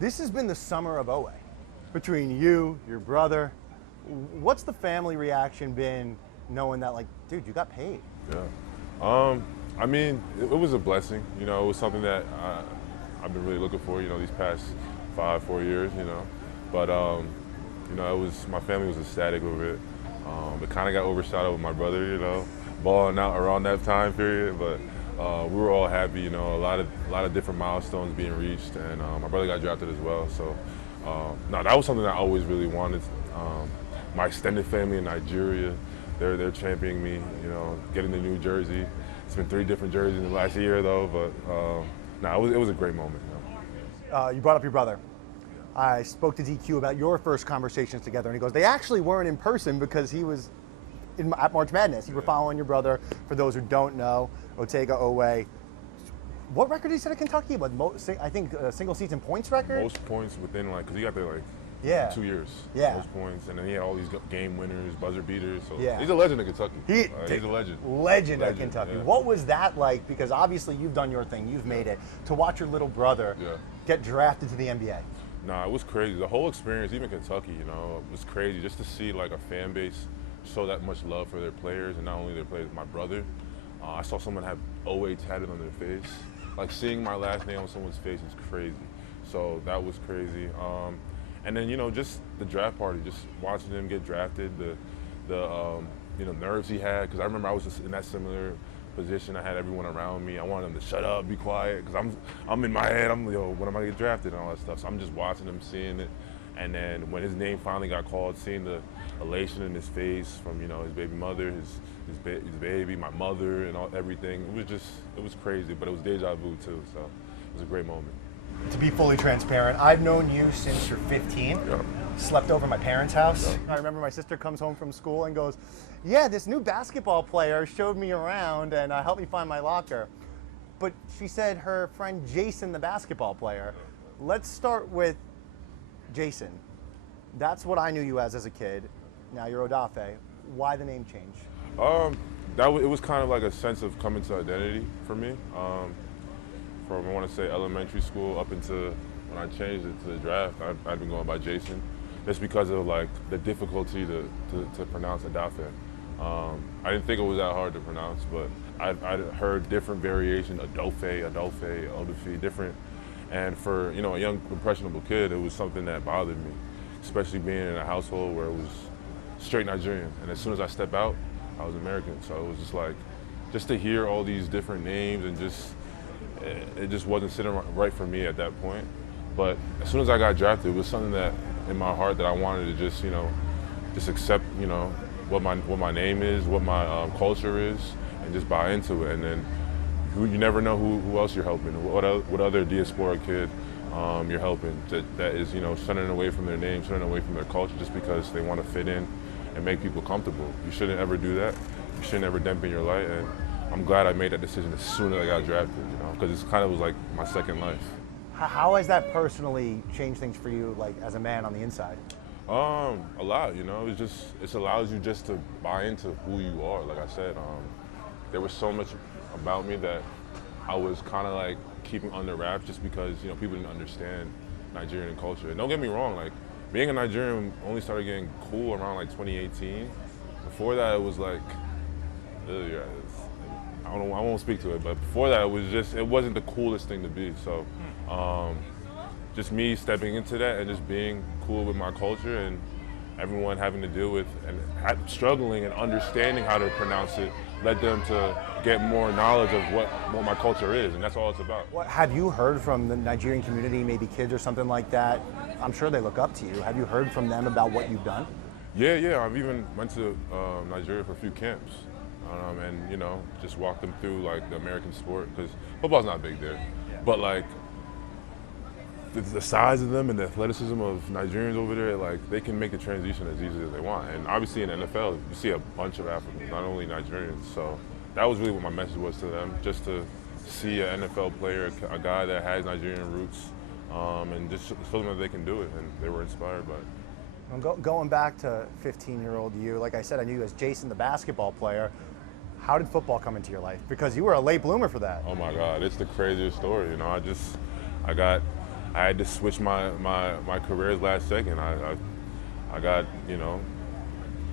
This has been the summer of Oweh. Between you, your brother, what's the family reaction been knowing that, like, dude, you got paid? Yeah. I mean, it was a blessing. You know, it was something that I've been really looking for, these past 4 years, But, it was, my family was ecstatic over it. It kind of got overshadowed with my brother, balling out around that time period. But we were all happy, a lot of different milestones being reached. And my brother got drafted as well. So, no, that was something I always really wanted. My extended family in Nigeria, they're championing me, getting the new jersey. It's been 3 different jerseys in the last year, though, but it was a great moment. You brought up your brother. I spoke to DQ about your first conversations together, and he goes, they actually weren't in person because he was at March Madness. You were following your brother. For those who don't know, Odafe Oweh. What record did he set at Kentucky? I think a single season points record? Most points within, because he got there, yeah. 2 years. Yeah. Most points. And then he had all these game winners, buzzer beaters. So yeah. He's a legend in Kentucky. He's a legend. Legend at Kentucky. Yeah. What was that like? Because obviously you've done your thing. You've made it. To watch your little brother get drafted to the NBA. Nah, it was crazy. The whole experience, even Kentucky, it was crazy just to see a fan base show that much love for their players, and not only their players, my brother. I saw someone have Oweh tatted on their face. Seeing my last name on someone's face is crazy. So that was crazy. And then, just the draft party, just watching him get drafted, the nerves he had, because I remember I was just in that similar position. I had everyone around me. I wanted them to shut up, be quiet, because I'm in my head. When am I gonna get drafted and all that stuff? So I'm just watching him, seeing it, and then when his name finally got called, seeing the elation in his face from his baby mother, his baby, my mother, and everything. It was crazy, but it was deja vu too. So it was a great moment. To be fully transparent, I've known you since you're 15. Yeah. Slept over at my parents' house. Yeah. I remember my sister comes home from school and goes, yeah, this new basketball player showed me around and helped me find my locker. But she said her friend Jason, the basketball player. Let's start with Jason. That's what I knew you as a kid. Now you're Odafe. Why the name change? It was kind of like a sense of coming to identity for me. From, I want to say, elementary school up into when I changed it to the draft, I'd been going by Jason. Just because of the difficulty to pronounce Odafe. I didn't think it was that hard to pronounce, but I'd heard different variations, Odafe, different. And for a young impressionable kid, it was something that bothered me, especially being in a household where it was straight Nigerian. And as soon as I step out, I was American. So it was just to hear all these different names and it just wasn't sitting right for me at that point. But as soon as I got drafted, it was something that in my heart that I wanted to just accept, what my name is, what my culture is, and just buy into it. And then you never know who else you're helping, what other diaspora kid you're helping that is, shunning away from their name, shunning away from their culture just because they want to fit in and make people comfortable. You shouldn't ever do that. You shouldn't ever dampen your light. And I'm glad I made that decision as soon as I got drafted, because it kind of was like my second life. How has that personally changed things for you, as a man on the inside? A lot, it allows you just to buy into who you are. Like I said, there was so much about me that I was kind of keeping under wraps just because, people didn't understand Nigerian culture. And don't get me wrong, being a Nigerian only started getting cool around 2018. Before that, it was I won't speak to it, but before that, it wasn't the coolest thing to be. So, just me stepping into that and just being cool with my culture and everyone having to deal with and struggling and understanding how to pronounce it led them to get more knowledge of what my culture is, and that's all it's about. Have you heard from the Nigerian community, maybe kids or something like that? I'm sure they look up to you. Have you heard from them about what you've done? Yeah. I've even went to Nigeria for a few camps. And just walk them through the American sport, because football's not big there, but the size of them and the athleticism of Nigerians over there, they can make the transition as easy as they want. And obviously in the NFL, you see a bunch of Africans, not only Nigerians. So that was really what my message was to them, just to see an NFL player, a guy that has Nigerian roots, and just show them that they can do it, and they were inspired by it. Going back to 15-year-old you, like I said, I knew you as Jason, the basketball player. How did football come into your life? Because you were a late bloomer for that. Oh my God, it's the craziest story. I got I had to switch my careers last second. I got,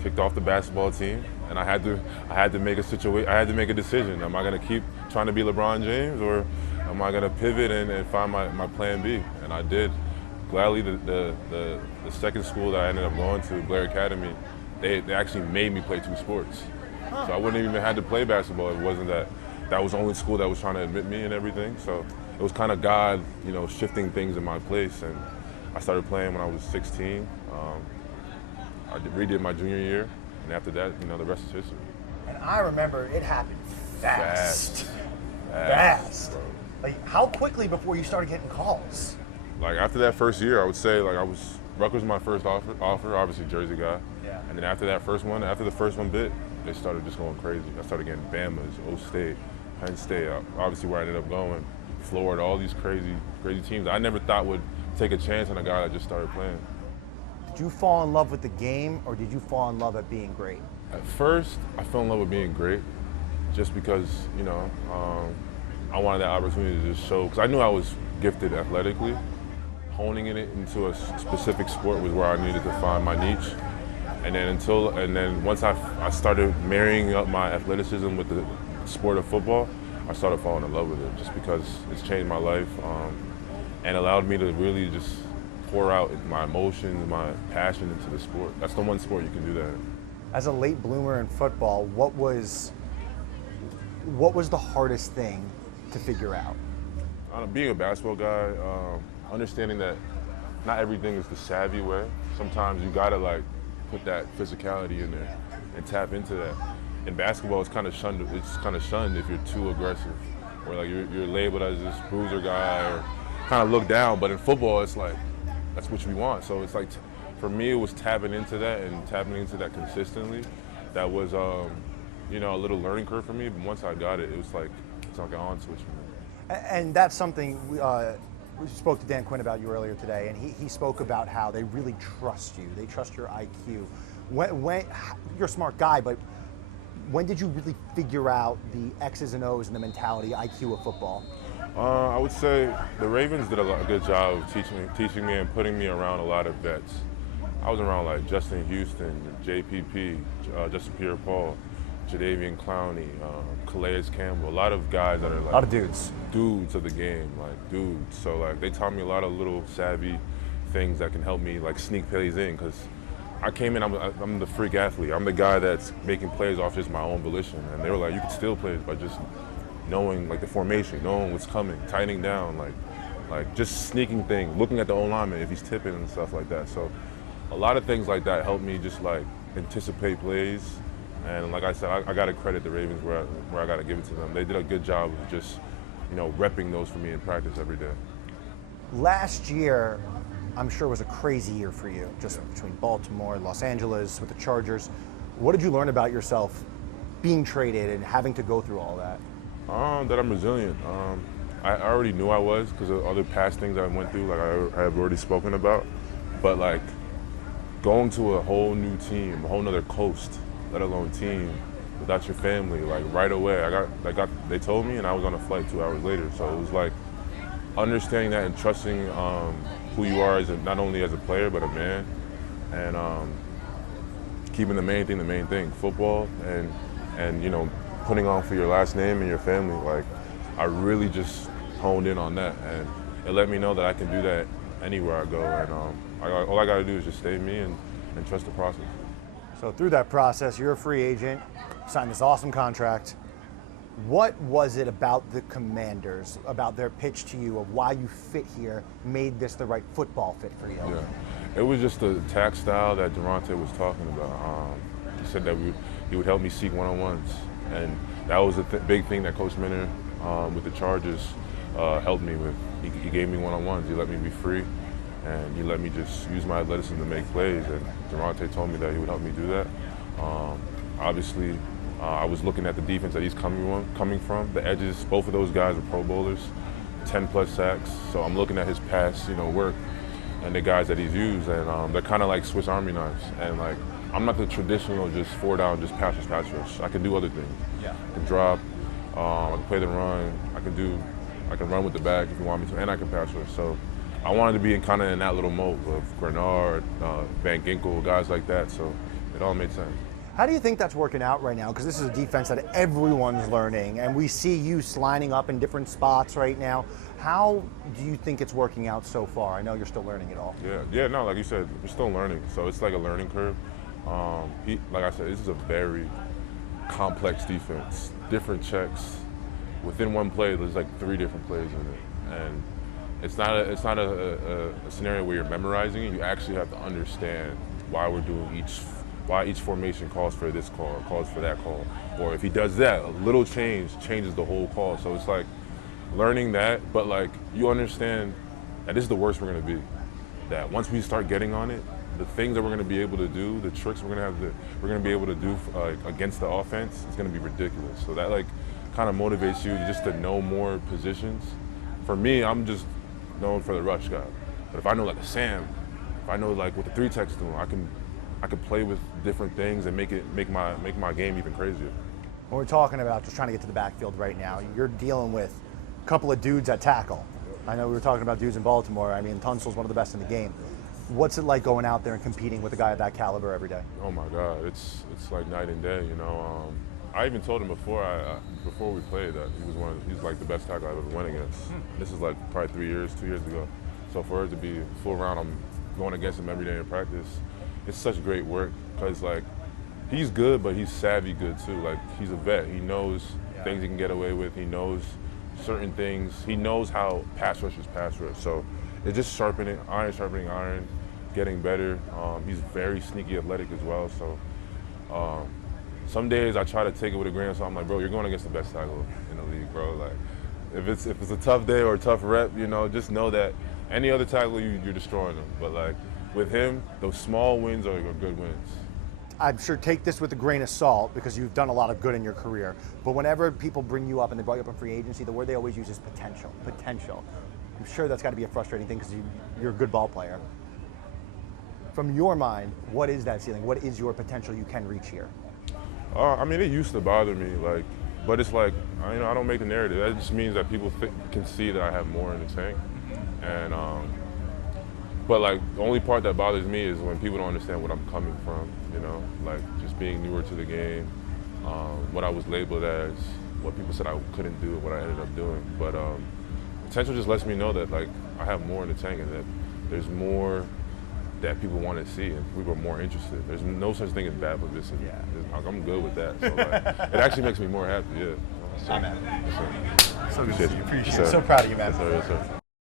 kicked off the basketball team, and I had to make a decision. Am I going to keep trying to be LeBron James, or am I going to pivot and find my plan B? And I did. Gladly, the second school that I ended up going to, Blair Academy, they actually made me play 2 sports. So I wouldn't even had to play basketball. It wasn't that was the only school that was trying to admit me and everything. So it was kind of God, shifting things in my place. And I started playing when I was 16. I redid my junior year, and after that, the rest is history. And I remember it happened fast. Bro. Like, how quickly before you started getting calls? Like, after that first year, I would say, Rutgers was my first offer, obviously Jersey guy. Yeah. And then after the first one bit, they started just going crazy. I started getting Bama's, O State, Penn State, obviously where I ended up going, Florida, all these crazy teams I never thought would take a chance on a guy that just started playing. Did you fall in love with the game, or did you fall in love at being great? At first, I fell in love with being great, just because, I wanted that opportunity to just show, because I knew I was gifted athletically. Honing it into a specific sport was where I needed to find my niche. And then once I started marrying up my athleticism with the sport of football, I started falling in love with it, just because it's changed my life and allowed me to really just pour out my emotions, my passion into the sport. That's the one sport you can do that in. As a late bloomer in football, what was the hardest thing to figure out? Being a basketball guy, understanding that not everything is the savvy way. Sometimes you gotta put that physicality in there and tap into that. In basketball, it's kind of shunned. It's kind of shunned if you're too aggressive, or you're labeled as this bruiser guy, or kind of looked down. But in football, it's like that's what we want. So it's like, for me, it was tapping into that and tapping into that consistently. That was, a little learning curve for me. But once I got it, it's like an on switch for me. And that's something we spoke to Dan Quinn about you earlier today, and he spoke about how they really trust you. They trust your IQ. When you're a smart guy, but when did you really figure out the X's and O's and the mentality, IQ of football? I would say the Ravens did a good job of teaching me and putting me around a lot of vets. I was around Justin Houston, JPP, Justin Pierre-Paul, Jadeveon Clowney, Calais Campbell, a lot of guys that are a lot of dudes of the game, dudes. So they taught me a lot of little savvy things that can help me sneak plays in, because I came in, I'm the freak athlete. I'm the guy that's making plays off just my own volition, and they were like, you can steal plays by just knowing the formation, knowing what's coming, tightening down, just sneaking things, looking at the O-lineman if he's tipping and stuff like that. So a lot of things like that helped me just anticipate plays. And like I said, I got to credit the Ravens where I got to give it to them. They did a good job of just, repping those for me in practice every day. Last year, I'm sure was a crazy year for you, just between Baltimore, Los Angeles, with the Chargers. What did you learn about yourself being traded and having to go through all that? That I'm resilient. I already knew I was, because of other past things I went through, I have already spoken about. But going to a whole new team, a whole nother coast, let alone team, without your family, right away. They told me, and I was on a flight 2 hours later. So it was understanding that and trusting who you are not only as a player but a man, and keeping the main thing, football, and putting on for your last name and your family. I really just honed in on that, and it let me know that I can do that anywhere I go. And all I got to do is just stay me and trust the process. So through that process, you're a free agent, signed this awesome contract. What was it about the Commanders, about their pitch to you of why you fit here, made this the right football fit for you? Yeah, it was just the attack style that Durante was talking about. He said that he would help me seek one-on-ones, and that was a big thing that Coach Minner with the Chargers helped me with. He gave me one-on-ones. He let me be free, and he let me just use my athleticism to make plays. And Durante told me that he would help me do that. Obviously, I was looking at the defense that he's coming from. The edges, both of those guys are Pro Bowlers, 10+ sacks. So I'm looking at his past, work, and the guys that he's used, and they're kind of like Swiss Army knives. And I'm not the traditional just 4-down, just pass rush. I can do other things. Yeah. I can drop. I can play the run. I can run with the bag if you want me to, and I can pass rush. So I wanted to be kind of in that little mold of Grenard, Van Ginkel, guys like that. So it all made sense. How do you think that's working out right now? Because this is a defense that everyone's learning, and we see you lining up in different spots right now. How do you think it's working out so far? I know you're still learning it all. Yeah, no, like you said, we're still learning. So it's like a learning curve. Like I said, this is a very complex defense. Different checks. Within one play, there's like 3 different plays in it. And it's not a scenario where you're memorizing it. You actually have to understand why we're doing why each formation calls for this call, calls for that call. Or if he does that, a little change changes the whole call. So it's like learning that, but like you understand that this is the worst we're gonna be. That once we start getting on it, the things that we're gonna be able to do, the tricks we're gonna be able to do against the offense, is gonna be ridiculous. So that like kind of motivates you just to know more positions. For me, I'm just known for the rush guy. But if I know like a Sam, if I know like what the 3 techs do, I can play with different things and make my game even crazier. When we're talking about just trying to get to the backfield right now, you're dealing with a couple of dudes at tackle. I know we were talking about dudes in Baltimore. I mean, Tunsil's one of the best in the game. What's it like going out there and competing with a guy of that caliber every day? Oh my God, it's like night and day. You know, I even told him before we played that he's like the best tackle I've ever went against. This is like probably 2 years ago. So for it to be full round, I'm going against him every day in practice. It's such great work because like he's good, but he's savvy good too. Like he's a vet. He knows things he can get away with. He knows certain things. He knows how pass rush is pass rush. So it's just sharpening iron, getting better. He's very sneaky athletic as well. So some days I try to take it with a grain of salt. I'm like, bro, you're going against the best tackle in the league, bro. Like if it's a tough day or a tough rep, you know, just know that any other tackle you're destroying them. But like with him, those small wins are good wins. I'm sure take this with a grain of salt because you've done a lot of good in your career. But whenever people bring you up and they brought you up in free agency, the word they always use is potential. Potential. I'm sure that's got to be a frustrating thing because you're a good ball player. From your mind, what is that ceiling? What is your potential you can reach here? I mean, it used to bother me, like, but it's like, I don't make the narrative. That just means that people can see that I have more in the tank. And but like the only part that bothers me is when people don't understand what I'm coming from, you know, like just being newer to the game, what I was labeled as, what people said I couldn't do, what I ended up doing. But potential just lets me know that like I have more in the tank and that there's more that people want to see and people are more interested. There's no such thing as bad publicity. Yeah. I'm good with that. So like, it actually makes me more happy, yeah. So good to see you. Appreciate it. Yes, So proud of you, man. Yes, sir.